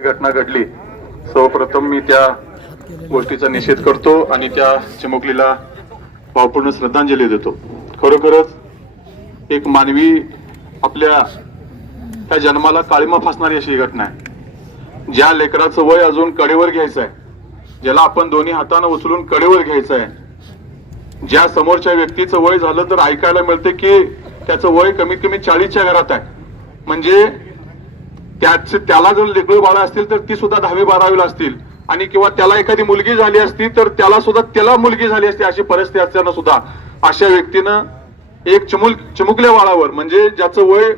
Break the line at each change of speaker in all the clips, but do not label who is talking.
घटना घडली सर्वप्रथम मी त्या गोष्टीचा निषेध करतो आणि त्या चिमुकलीला भावपूर्ण श्रद्धांजली देतो. खरोखरच एक मानवी आपल्या त्या जन्माला काळीमा फासणारी अशी घटना आहे. ज्या लेकराचं वय अजून कडेवर घ्यायचं आहे ज्याला आपण दोन्ही हातानं उचलून कडेवर घ्यायचं आहे ज्या समोरच्या व्यक्तीचं वय झालं तर ऐकायला मिळते की त्याचं वय कमीत कमी चाळीसच्या घरात आहे. म्हणजे त्याच त्याला जर लेकळी बाळा असतील तर ती सुद्धा दहावी बारावीला असतील. आणि किंवा त्याला एखादी मुलगी झाली असती तर त्याला सुद्धा त्याला मुलगी झाली असती अशी परिस्थिती असताना सुद्धा अशा व्यक्तीनं एक चिमुल चिमुकल्या बाळावर म्हणजे ज्याचं वय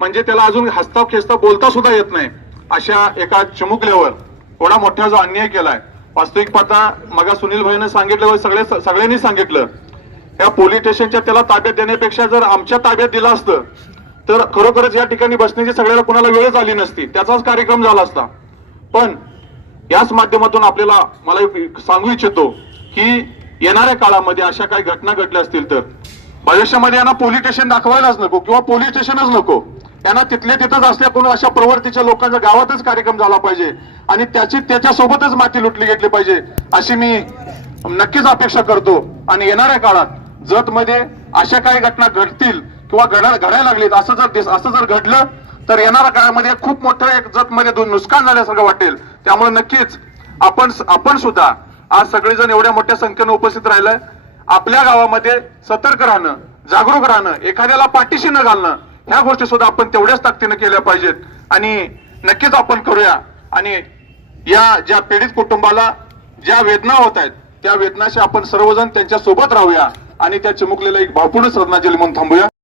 म्हणजे त्याला अजून हसता खेचता बोलता सुद्धा येत नाही अशा एका चिमुकल्यावर थोडा मोठा जो अन्याय केलाय. वास्तविक पाहता मगा सुनील भाईने सांगितलं सगळे सगळ्यांनी सांगितलं या पोलीस स्टेशनच्या त्याला ताब्यात देण्यापेक्षा जर आमच्या ताब्यात दिलं असतं तर खरोखरच या ठिकाणी बसण्याची सगळ्याला कुणाला वेळच आली नसती. त्याचाच कार्यक्रम झाला असता. पण याच माध्यमातून आपल्याला मला एक सांगू इच्छितो की येणाऱ्या काळामध्ये अशा काही घटना घडल्या असतील तर. भविष्यामध्ये यांना पोलीस स्टेशन दाखवायलाच नको किंवा पोलीस स्टेशनच नको. त्यांना तिथल्या तिथंच असल्याकडून अशा प्रवृत्तीच्या लोकांचा गावातच कार्यक्रम झाला पाहिजे आणि त्याची त्याच्यासोबतच माती लुटली घेतली पाहिजे अशी मी नक्कीच अपेक्षा करतो. आणि येणाऱ्या काळात जतमध्ये अशा काही घटना घडतील किंवा घडा घडायला लागलेत असं जर दिस- असं जर घडलं तर येणाऱ्या काळामध्ये खूप मोठं एक जतमध्ये नुकसान झाल्यासारखं वाटेल. त्यामुळे नक्कीच आपण आपण सुद्धा आज सगळेजण एवढ्या मोठ्या संख्येनं उपस्थित राहिलंय. आपल्या गावामध्ये सतर्क राहणं जागरूक राहणं एखाद्याला पाठीशी न घालणं ह्या गोष्टी सुद्धा आपण तेवढ्याच ताकदीनं केल्या पाहिजेत. आणि नक्कीच आपण करूया. आणि या ज्या पीडित कुटुंबाला ज्या वेदना होत आहेत त्या वेदनाशी आपण सर्वजण त्यांच्यासोबत राहूया. आणि त्या चिमुकलेला एक भावपूर्ण श्रद्धांजली म्हणून थांबूया.